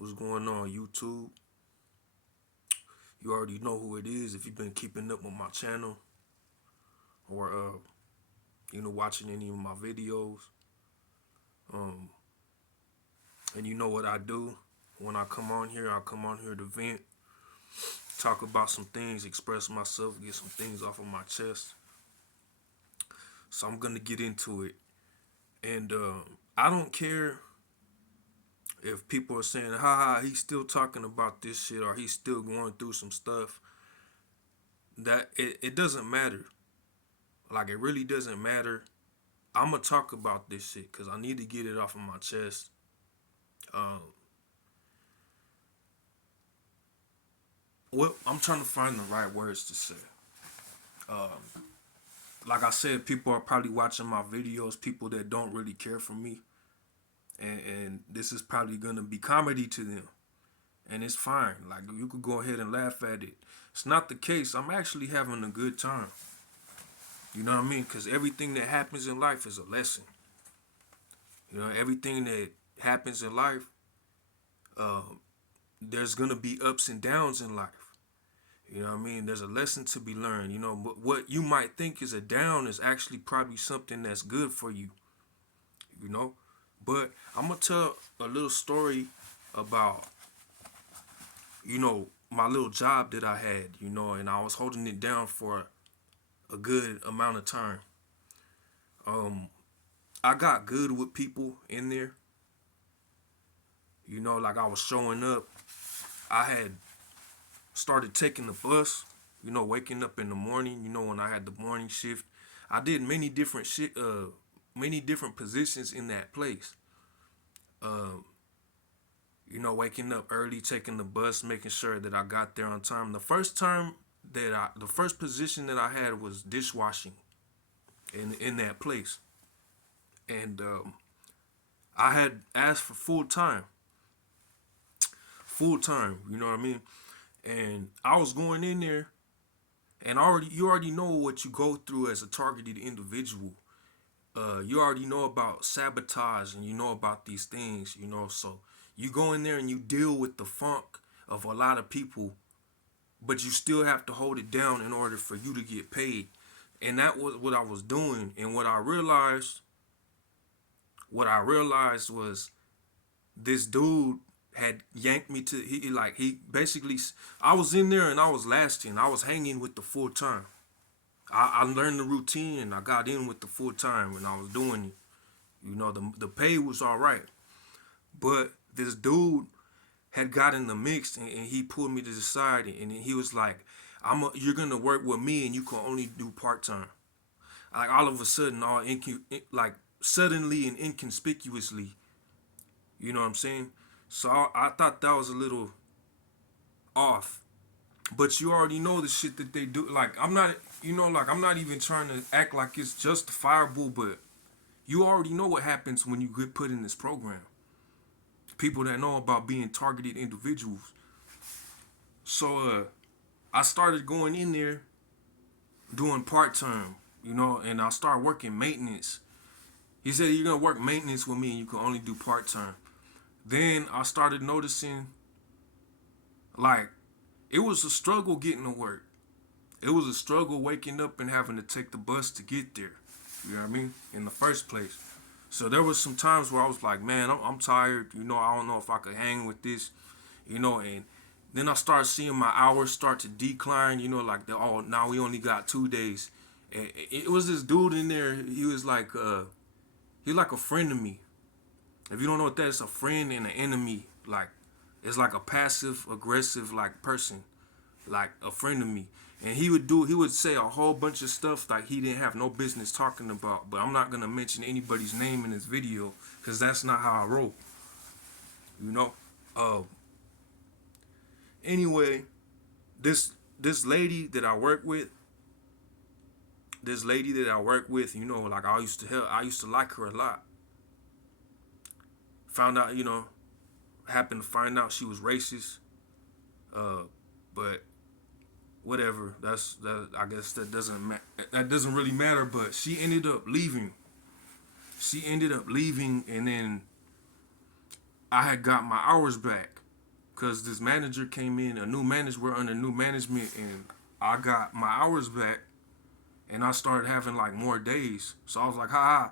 What's going on, YouTube? You already know who it is if you've been keeping up with my channel or watching any of my videos. Um, and you know what I do when I come on here. I come on here to vent, talk about some things, express myself, get some things off of my chest. So I'm gonna get into it, and I don't care if people are saying, "Ha ha, he's still talking about this shit," or he's still going through some stuff. That it doesn't matter. Like it really doesn't matter. I'm gonna talk about this shit because I need to get it off of my chest. Um, well, I'm trying to find the right words to say. Like I said, people are probably watching my videos. People that don't really care for me, and this is probably gonna be comedy to them, and it's fine. Like you could go ahead and laugh at it. It's not the case. I'm actually having a good time. You know what I mean? Because everything that happens in life is a lesson. You know, everything that happens in life, uh, there's gonna be ups and downs in life. You know what I mean? There's a lesson to be learned. You know, but what you might think is a down is actually probably something that's good for you. You know, but I'm gonna tell a little story about my little job that I had. And I was holding it down for a good amount of time. Um, I got good with people in there. Like I was showing up. I had started taking the bus, waking up in the morning, when I had the morning shift. I did many different positions in that place. Um, waking up early, taking the bus, making sure that I got there on time. The first position that I had was dishwashing in that place. And I had asked for full time, you know what I mean? And I was going in there, and you already know what you go through as a targeted individual. You already know about sabotage, and you know about these things. So you go in there and you deal with the funk of a lot of people, but you still have to hold it down in order for you to get paid. And that was what I was doing. And what I realized was this dude had yanked me to he basically, I was in there and I was lasting. I was hanging with the full time. I learned the routine and I got in with the full time and I was doing it. The pay was all right, but this dude had got in the mix, and he pulled me to the side, and he was like, "You're gonna work with me and you can only do part time." Like all of a sudden, like suddenly and inconspicuously, you know what I'm saying? So I thought that was a little off. But you already know the shit that they do. Like I'm not even trying to act like it's justifiable, but you already know what happens when you get put in this program. People that know about being targeted individuals. So I started going in there doing part time, and I started working maintenance. He said you're gonna work maintenance with me and you can only do part time. Then I started noticing, like, it was a struggle getting to work. It was a struggle waking up and having to take the bus to get there. You know what I mean? In the first place. So there was some times where I was like, man, I'm tired. I don't know if I could hang with this. And then I started seeing my hours start to decline. Like now we only got 2 days. And it was this dude in there. He was like, he like a friend of me. If you don't know what that is, a friend and an enemy. Like, it's like a passive aggressive like person, like a friend of me. And he would say a whole bunch of stuff like he didn't have no business talking about. But I'm not gonna mention anybody's name in this video because that's not how I roll. You know. Uh. Anyway, this this lady that I work with, like I used to like her a lot. Found out, happened to find out she was racist. Uh, but whatever. I guess that doesn't really matter. But she ended up leaving. And then I had got my hours back. because this manager came in, a new manager, we're under new management, and I got my hours back, and I started having like more days. So I was like, ha ha.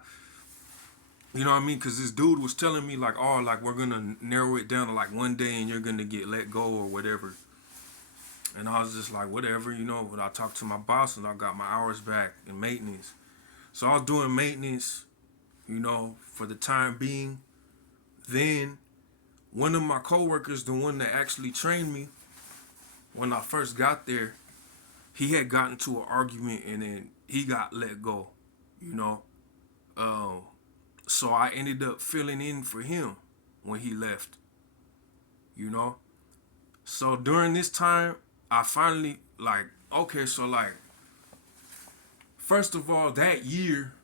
You know what I mean? Because this dude was telling me like, oh, like we're gonna narrow it down to like one day, and you're gonna get let go or whatever. And I was just like, whatever, you know. But I talked to my boss, and I got my hours back in maintenance. So I was doing maintenance, you know, for the time being. Then one of my coworkers, the one that actually trained me when I first got there, he had gotten into an argument, and then he got let go, you know. Um, so I ended up filling in for him when he left, you know. So during this time, I finally like, okay, so like, first of all, that year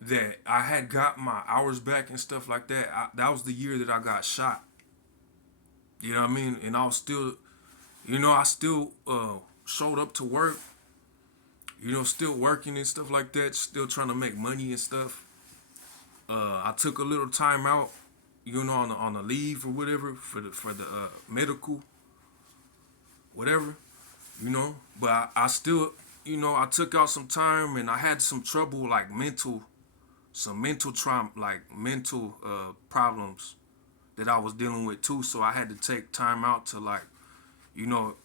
that I had got my hours back and stuff like that, that was the year that I got shot. You know what I mean? And I was still, you know, I still showed up to work, you know, still working and stuff like that, still trying to make money and stuff. I took a little time out, you know, on a leave or whatever for the medical, whatever, you know. But I still, you know, I took out some time, and I had some trouble, like some mental trauma, like mental problems that I was dealing with too. So I had to take time out to like, you know,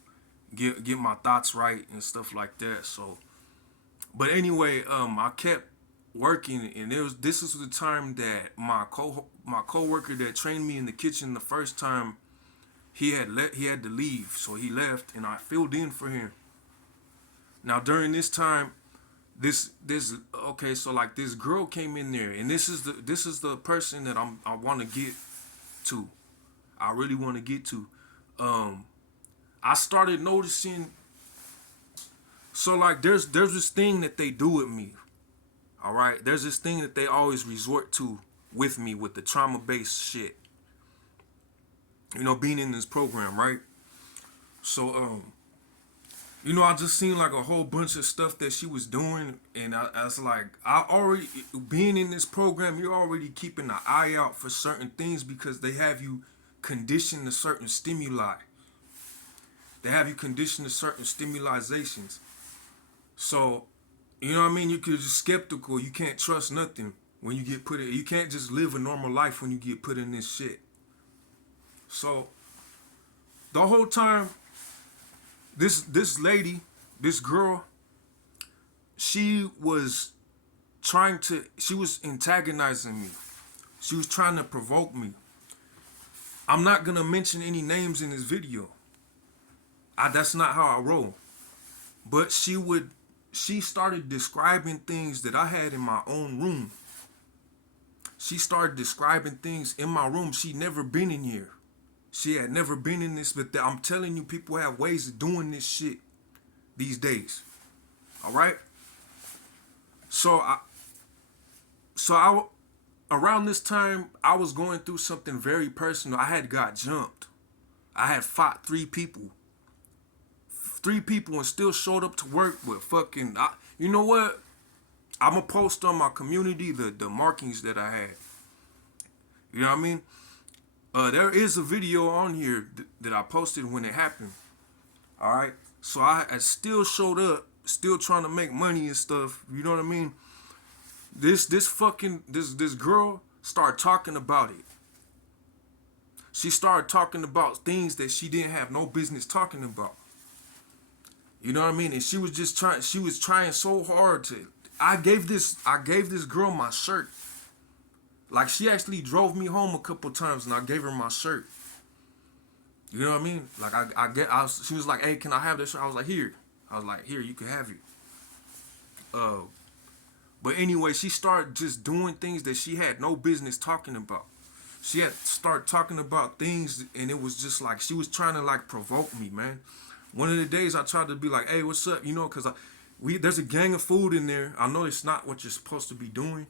get my thoughts right and stuff like that. So, but anyway, I kept working, and this was the time that my coworker that trained me in the kitchen the first time, he had to leave, so he left, and I filled in for him. Now during this time, this okay, so like this girl came in there, and this is the person that I want to get to. I really want to get to. Um, I started noticing. So like there's this thing that they do with me. All right, there's this thing that they always resort to with me with the trauma based shit. You know, being in this program, right? So you know, I just seen like a whole bunch of stuff that she was doing, and I was like, I already being in this program, you're already keeping an eye out for certain things because they have you conditioned to certain stimuli. They have you conditioned to certain stimulations. So, you know what I mean? You're just skeptical. You can't trust nothing when you get put in. You can't just live a normal life when you get put in this shit. So, the whole time, this lady, this girl, she was she was antagonizing me. She was trying to provoke me. I'm not gonna mention any names in this video. That's not how I roll. But she started describing things that I had in my own room. She started describing things in my room. She'd never been in here. She had never been in this, but I'm telling you, people have ways of doing this shit these days. All right. So I around this time, I was going through something very personal. I had got jumped. I had fought three people, and still showed up to work with fucking. You know what? I'm gonna post on my community the markings that I had. You know what I mean? There is a video on here that I posted when it happened. All right. So I still showed up, still trying to make money and stuff. You know what I mean? This girl started talking about it. She started talking about things that she didn't have no business talking about. You know what I mean? And she was just trying. She was trying so hard to. I gave this girl my shirt. Like, she actually drove me home a couple times, and I gave her my shirt. You know what I mean? Like, she was like, "Hey, can I have this shirt?" I was like, "Here." I was like, "Here, you can have it." But anyway, she started just doing things that she had no business talking about. She had started talking about things, and it was just like she was trying to like provoke me, man. One of the days I tried to be like, "Hey, what's up?" You know, because there's a gang of food in there. I know it's not what you're supposed to be doing.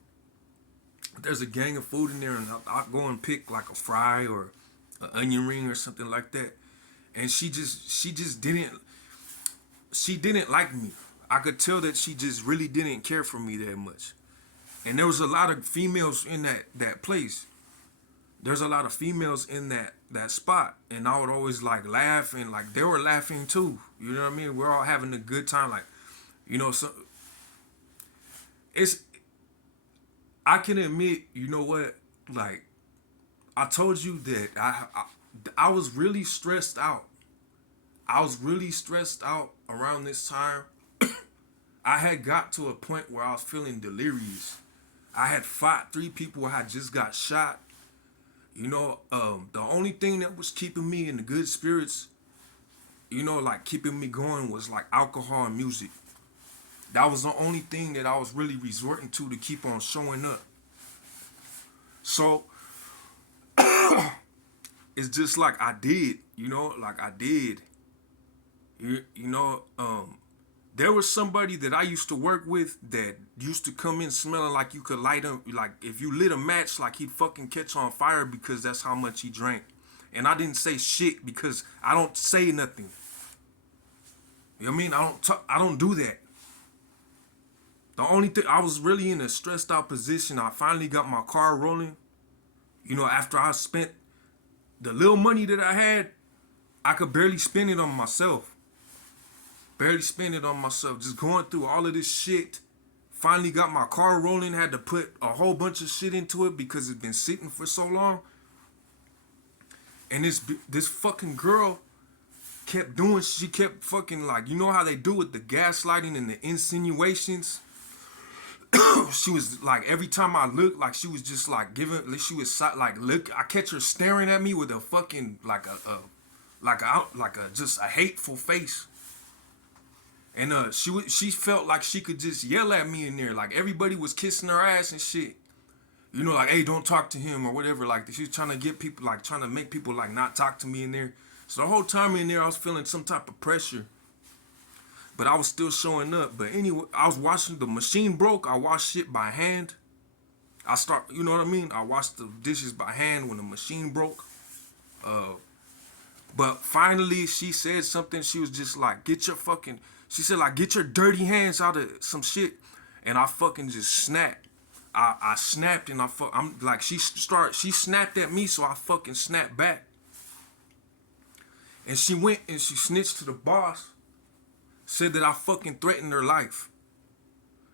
There's a gang of food in there, and I'll go and pick like a fry or an onion ring or something like that. And she didn't like me. I could tell that she just really didn't care for me that much. And there was a lot of females in that place there's a lot of females in that spot, and I would always like laugh, and like they were laughing too. You know what I mean? We're all having a good time. Like, so it's I can admit, you know what? Like I told you that I was really stressed out. I was really stressed out around this time. I had got to a point where I was feeling delirious. I had fought 3 people. I had just got shot. The only thing that was keeping me in the good spirits, like keeping me going was like alcohol and music. That was the only thing that I was really resorting to keep on showing up. So it's just like I did, like I did. You, you know, um, there was somebody that I used to work with that used to come in smelling like you could light him, like if you lit a match, like he'd fucking catch on fire because that's how much he drank. And I didn't say shit because I don't say nothing. You know what I mean? I don't do that. The only thing, I was really in a stressed out position. I finally got my car rolling. After I spent the little money that I had, I could barely spend it on myself. Barely spend it on myself. Just going through all of this shit. Finally got my car rolling. Had to put a whole bunch of shit into it because it's been sitting for so long. And this fucking girl she kept fucking like, you know how they do with the gaslighting and the insinuations? She was like, every time I looked, like she was just like she was like, look, I catch her staring at me with a fucking like a just a hateful face. And she felt like she could just yell at me in there. Like everybody was kissing her ass and shit. Like, hey, don't talk to him or whatever. Like she was trying to get people, like trying to make people like not talk to me in there. So the whole time in there, I was feeling some type of pressure. But I was still showing up. But anyway, I was washing, the machine broke. I washed shit by hand. You know what I mean? I washed the dishes by hand when the machine broke. But finally, she said something. She was just like, she said like, get your dirty hands out of some shit. And I fucking just snapped. I snapped and I'm like, she snapped at me, so I fucking snapped back. And she went and she snitched to the boss. Said that I fucking threatened her life.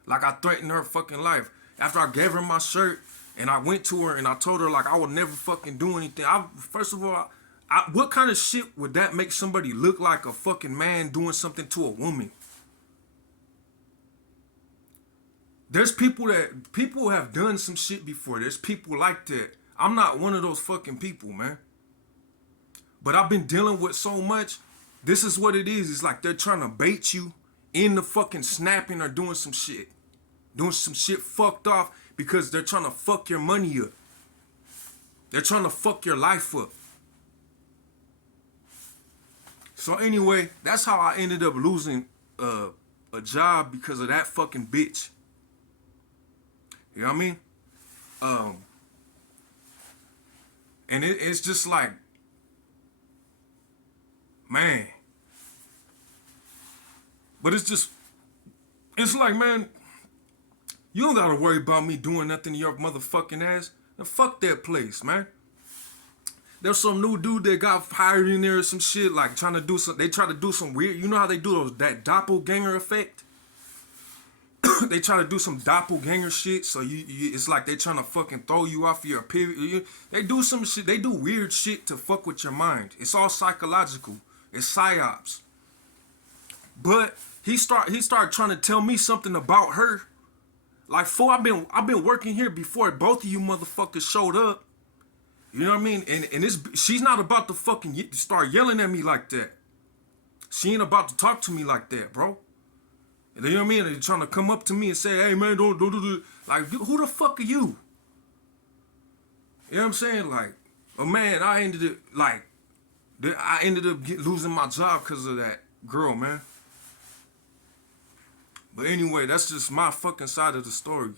Like I threatened her fucking life. After I gave her my shirt and I went to her and I told her like I would never fucking do anything. First of all, what kind of shit would that make somebody look like a fucking man doing something to a woman? There's people have done some shit before. There's people like that. I'm not one of those fucking people, man. But I've been dealing with so much. This is what it is. It's like they're trying to bait you in the fucking snapping or doing some shit. Doing some shit fucked off because they're trying to fuck your money up. They're trying to fuck your life up. So anyway, that's how I ended up losing a job because of that fucking bitch. You know what I mean? And it's just like, man. But it's like, man, you don't gotta worry about me doing nothing to your motherfucking ass. Now fuck that place, man. There's some new dude that got hired in there or some shit, like trying to do some, they try to do some weird, you know how they do that doppelganger effect? They try to do some doppelganger shit, so it's like they trying to fucking throw you off your period. They do some shit, they do weird shit to fuck with your mind. It's all psychological. It's psyops. But he started trying to tell me something about her. Like, fool, I've been working here before both of you motherfuckers showed up. You know what I mean? And she's not about to fucking start yelling at me like that. She ain't about to talk to me like that, bro. You know what I mean? They're trying to come up to me and say, hey, man, don't do that. Like, who the fuck are you? You know what I'm saying? Like, oh, man, I ended up losing my job because of that girl, man. But anyway, that's just my fucking side of the story.